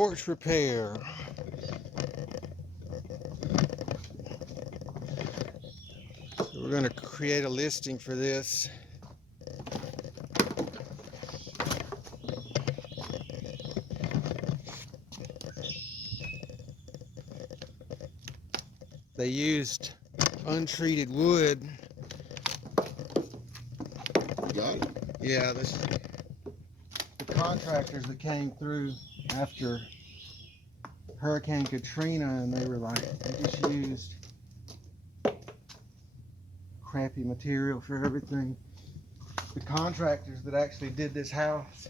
porch repair. So we're going to create a listing for this. They used untreated wood. You got it. Yeah, the contractors that came through after Hurricane Katrina, and they were like, they just used crappy material for everything. The contractors that actually did this house,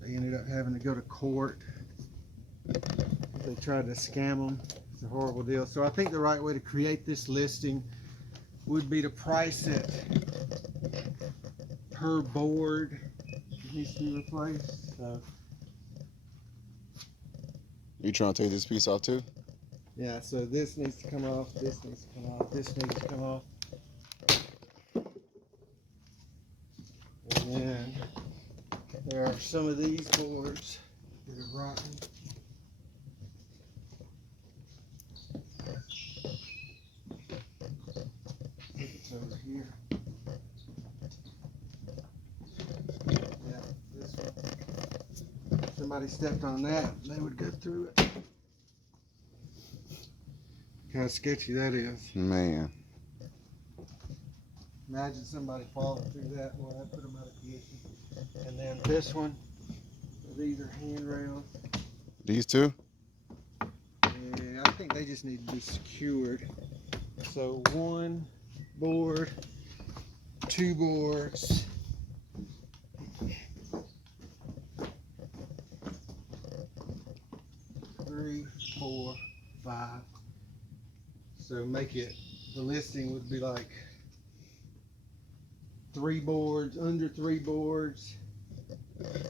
they ended up having to go to court. They tried to scam them. It's a horrible deal. So I think the right way to create this listing would be to price it per board. It needs to be replaced. So You trying to take this piece off too? yeah, so this needs to come off, this needs to come off, this needs to come off. And then there are some of these boards that are rotten. It's over here. Yeah, this one. If somebody stepped on that, they would go through it. How sketchy that is. Man. Imagine somebody falling through that. Well, that put them out of position. And then this one, these are handrails. These two? Yeah, I think they just need to be secured. So 1 board, 2 boards, 3, 4, 5. So make it, the listing would be like 3 boards, under 3 boards,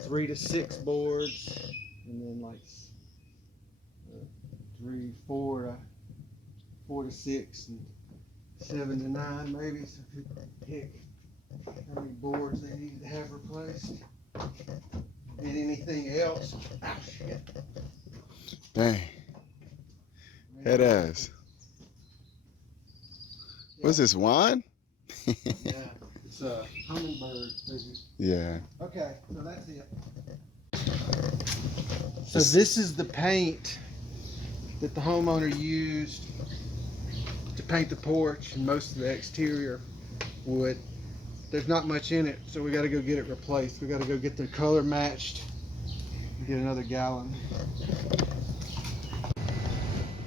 3 to 6 boards, and then like 3, 4 to 6, and 7 to 9 maybe. So people can pick how many boards they need to have replaced. And anything else. Oh shit. Dang. Head ass. What's this, wine? Yeah, it's a hummingbird. Yeah. Okay, so that's it. So this is the paint that the homeowner used to paint the porch and most of the exterior wood. There's not much in it, so we got to go get it replaced. We got to go get the color matched and get another gallon.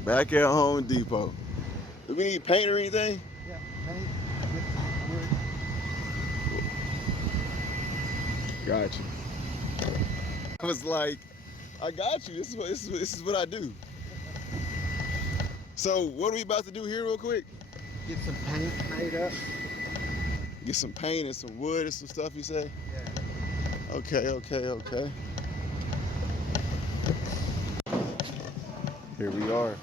Back at Home Depot. Do we need paint or anything? Yeah, paint, get some wood. Got you. I was like, I got you. This is what I do. So what are we about to do here real quick? Get some paint made up. Get some paint and some wood and some stuff, you say? Yeah. Okay. Here we are.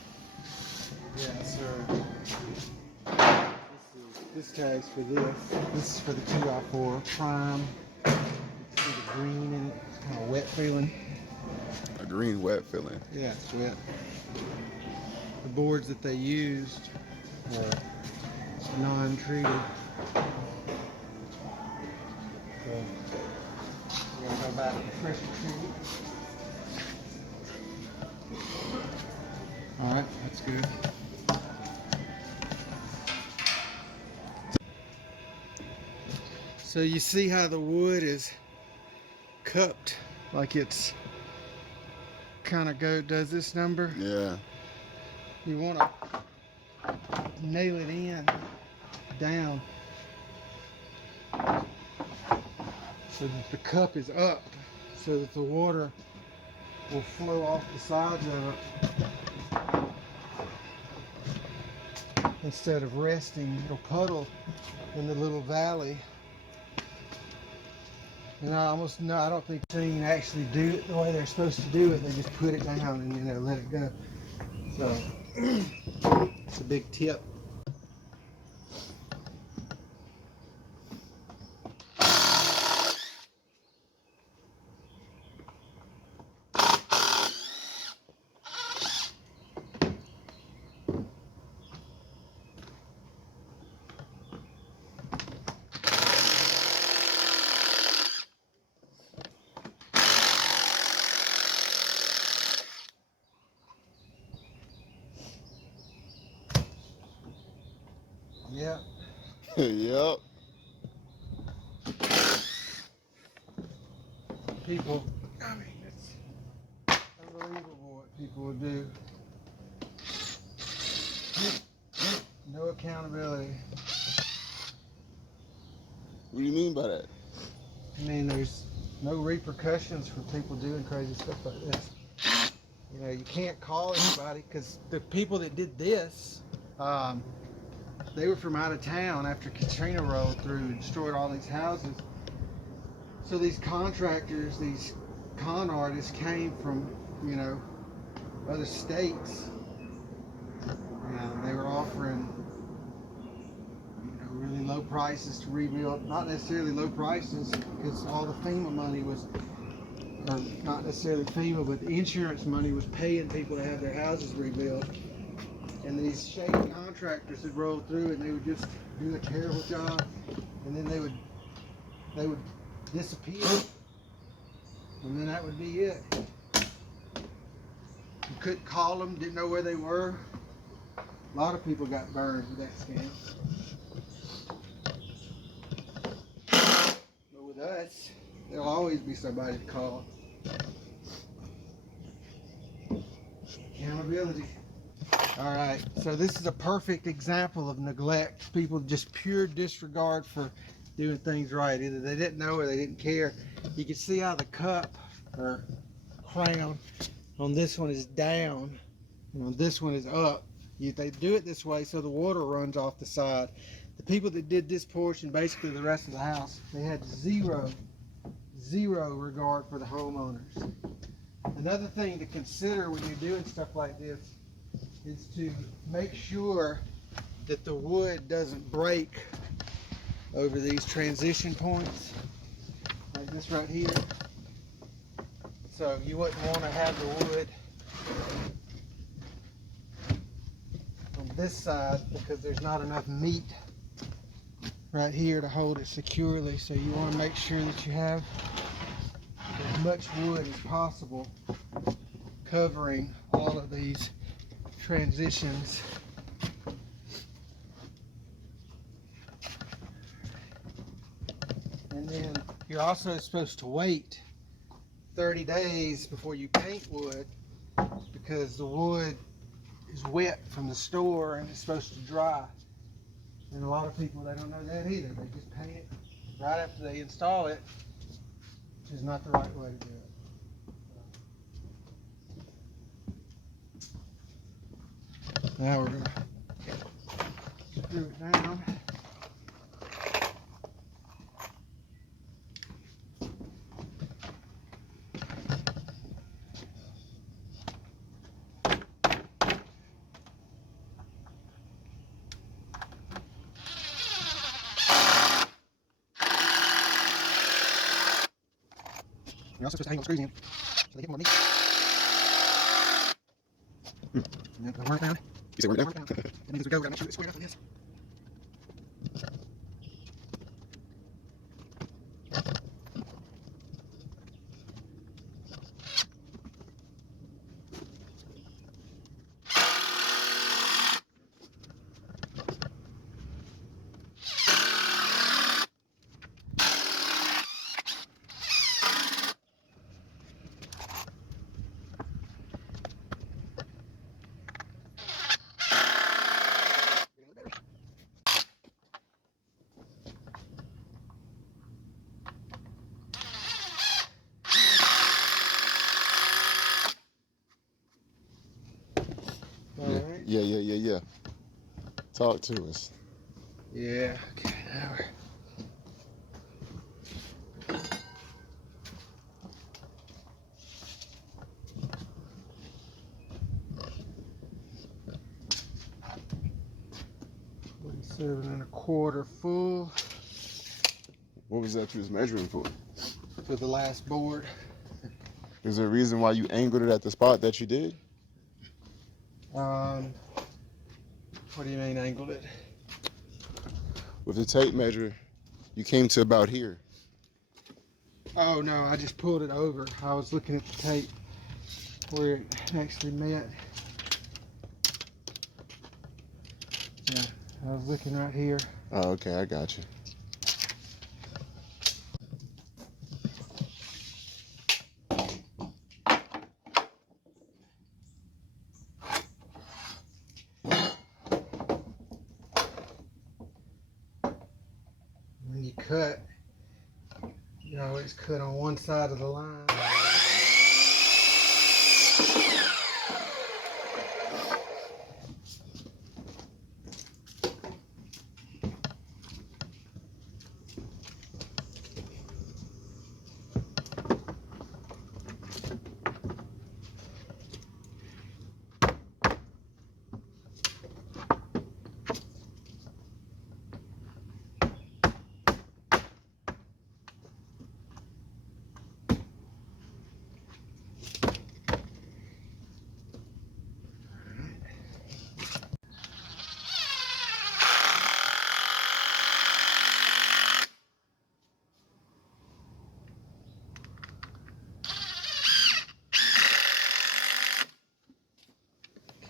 Yeah, so this tag's for this. This is for the 2x4 prime. You can see the green in it. It's kind of wet feeling. A green wet feeling. Yeah, it's wet. The boards that they used are non-treated. So we're gonna go back and pressure treat. All right, that's good. So you see how the wood is cupped, like it's kind of does this number? Yeah. You want to nail it in, down, so that the cup is up, so that the water will flow off the sides of it instead of resting. It'll puddle in the little valley. And I don't think Team actually do it the way they're supposed to do it. They just put it down and let it go. So it's a big tip. Yep. People, I mean, it's unbelievable what people will do. No accountability. What do you mean by that? I mean, there's no repercussions for people doing crazy stuff like this. You know, you can't call anybody because the people that did this, they were from out of town after Katrina rolled through and destroyed all these houses. So these contractors, these con artists came from, you know, other states. And they were offering, you know, really low prices to rebuild. Not necessarily low prices because all the FEMA money was, or not necessarily FEMA, but the insurance money was paying people to have their houses rebuilt. And these shady contractors would roll through and they would just do a terrible job, and then they would disappear, and then that would be it. You couldn't call them, didn't know where they were. A lot of people got burned with that scam. But with us, there'll always be somebody to call. Accountability. All right, so this is a perfect example of neglect. People just pure disregard for doing things right. Either they didn't know or they didn't care. You can see how the cup or crown on this one is down and on this one is up. They do it this way so the water runs off the side. The people that did this portion, basically the rest of the house, they had zero regard for the homeowners. Another thing to consider when you're doing stuff like this is to make sure that the wood doesn't break over these transition points, like this right here. So you wouldn't want to have the wood on this side because there's not enough meat right here to hold it securely. So you want to make sure that you have as much wood as possible covering all of these transitions. And then you're also supposed to wait 30 days before you paint wood because the wood is wet from the store and it's supposed to dry. And a lot of people, they don't know that either. They just paint it right after they install it, which is not the right way to do it. Now we're going to screw it down. You're also supposed to hang on screws in so they get more meat. And then we'll worm it down. You say worm it down? And then as we go, we're going to make sure it's square up like this. Alright. Yeah. Talk to us. Yeah, okay, now we're... $47.25 full What was that you was measuring for? for the last board. Is there a reason why you angled it at the spot that you did? What do you mean angled it? With the tape measure, you came to about here. Oh no, I just pulled it over. I was looking at the tape where it actually met. Yeah, I was looking right here. Oh, okay, I got you. When you cut, you always cut on one side of the line.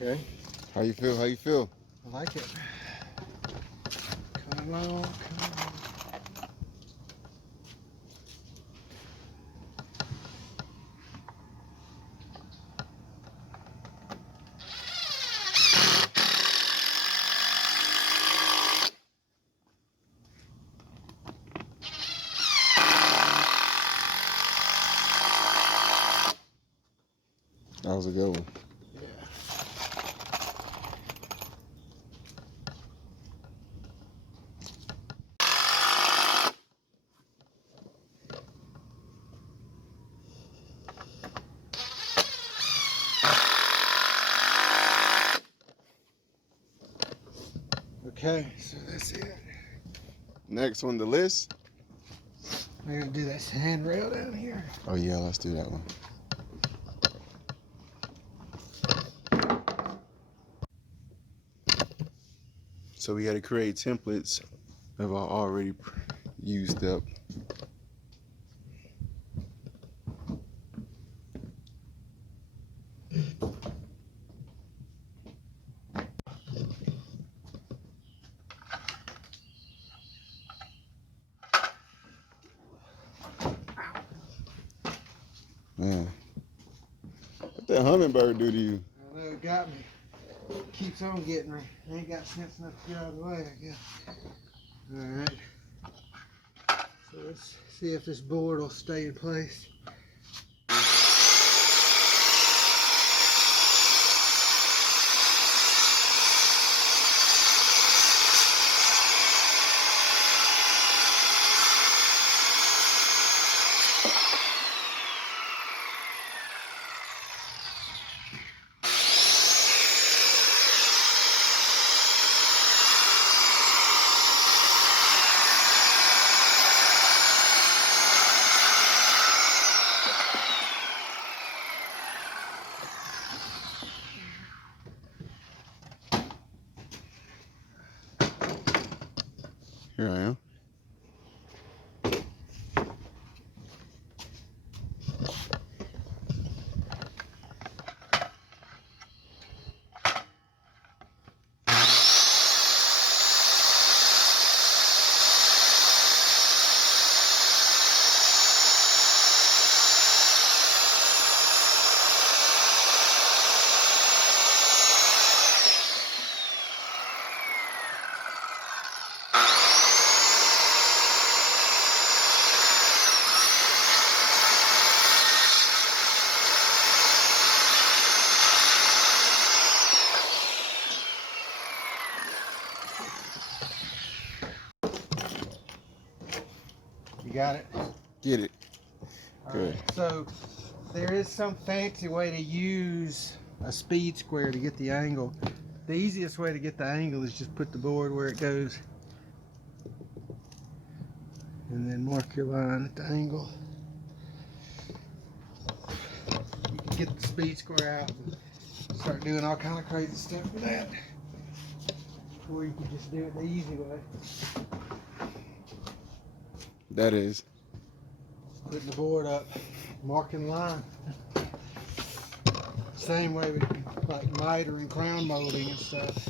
Okay. How you feel? How you feel? I like it. Come along, come along. That was a good one. Okay, so that's it. Next on the list. We're gonna do this handrail down here. Oh yeah, let's do that one. So we got to create templates of our already used up. Man, what that hummingbird do to you? I know it got me. Keeps on getting me. I ain't got sense enough to get out of the way, I guess. Alright. So let's see if this board will stay in place. Here I am. You got it? Get it. All Good. right. So there is some fancy way to use a speed square to get the angle. The easiest way to get the angle is just put the board where it goes and then mark your line at the angle. You can get the speed square out and start doing all kind of crazy stuff with that. Or you can just do it the easy way. That is. Putting the board up, marking the line. Same way with like miter and crown molding and stuff.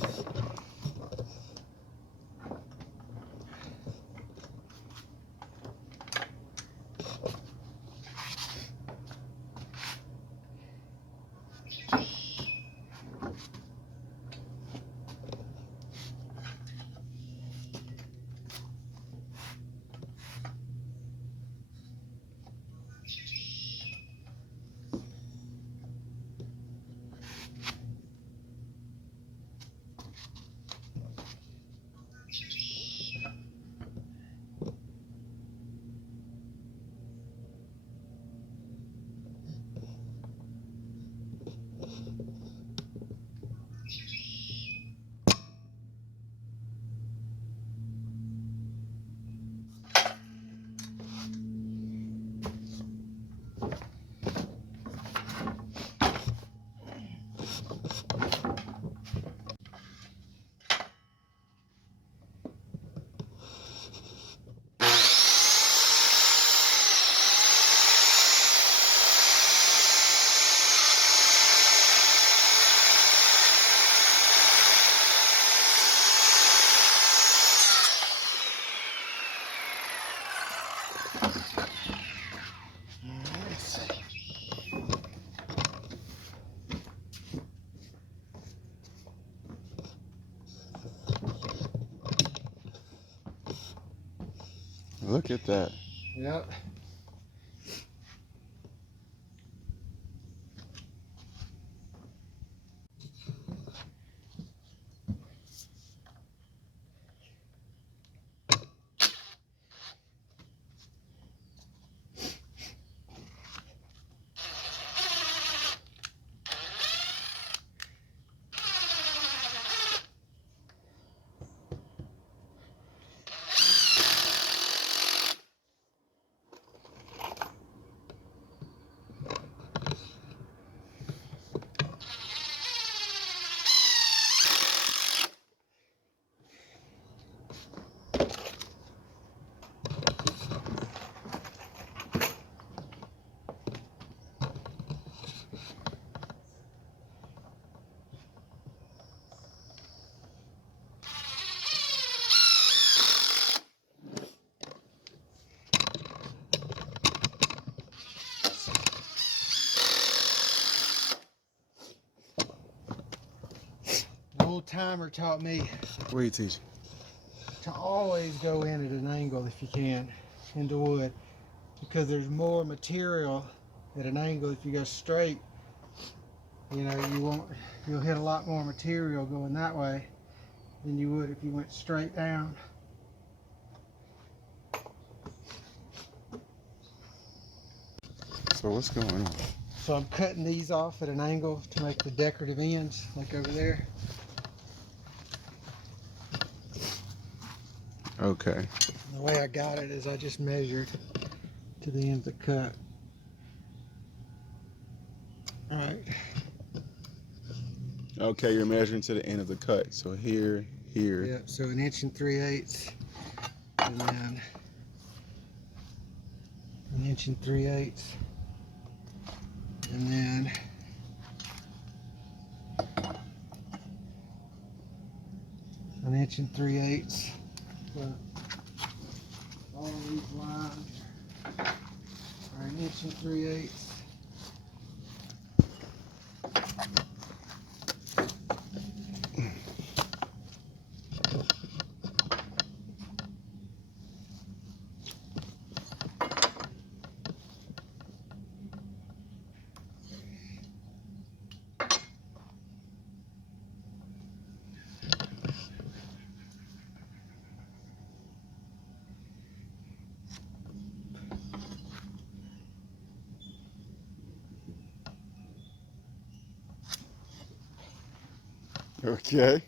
Look at that. Yep. An old timer taught me What are you teaching? to always go in at an angle if you can into wood, because there's more material at an angle. If you go straight, you know, you'll hit a lot more material going that way than you would if you went straight down. So what's going on? So I'm cutting these off at an angle to make the decorative ends, like over there. Okay. And the way I got it is I just measured to the end of the cut. All right. Okay, you're measuring to the end of the cut. So here. Yep, so 1 3/8, and then 1 3/8, and then 1 3/8. But all of these lines are 1 3/8. Okay.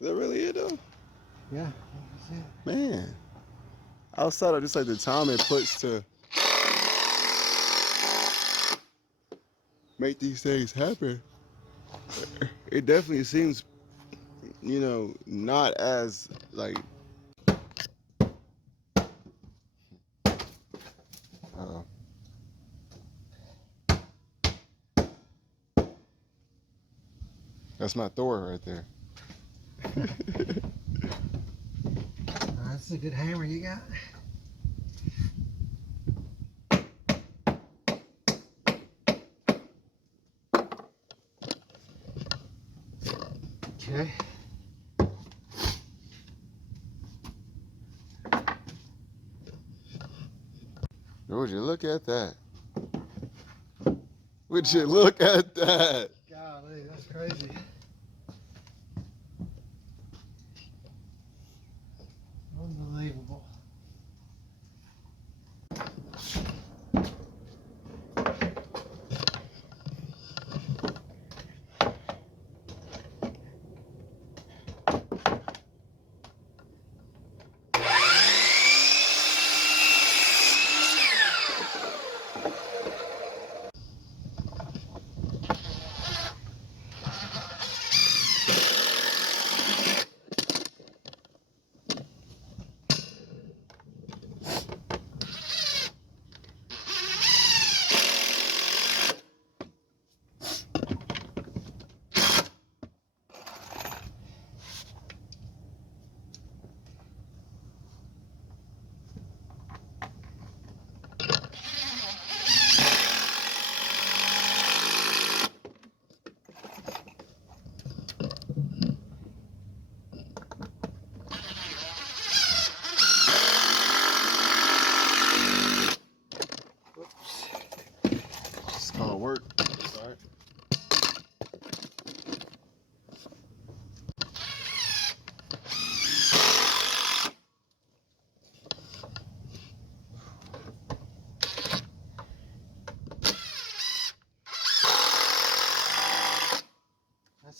Is that really it though? Yeah, that's it. Man. Outside of just like the time it puts to make these things happen, it definitely seems, you know, not as like. Uh-oh. That's my Thor right there. That's a good hammer you got. Okay. Would you look at that? Would you look at that? Golly, that's crazy. Unbelievable.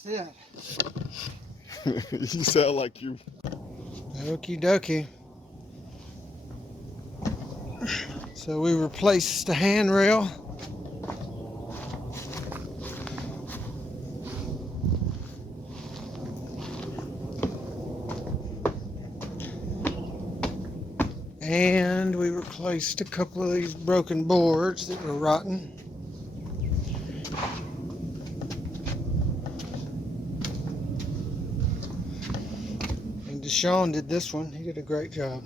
That's it. You sound like you. Okie dokie. So we replaced the handrail. And we replaced a couple of these broken boards that were rotten. And Deshaun did this one. He did a great job.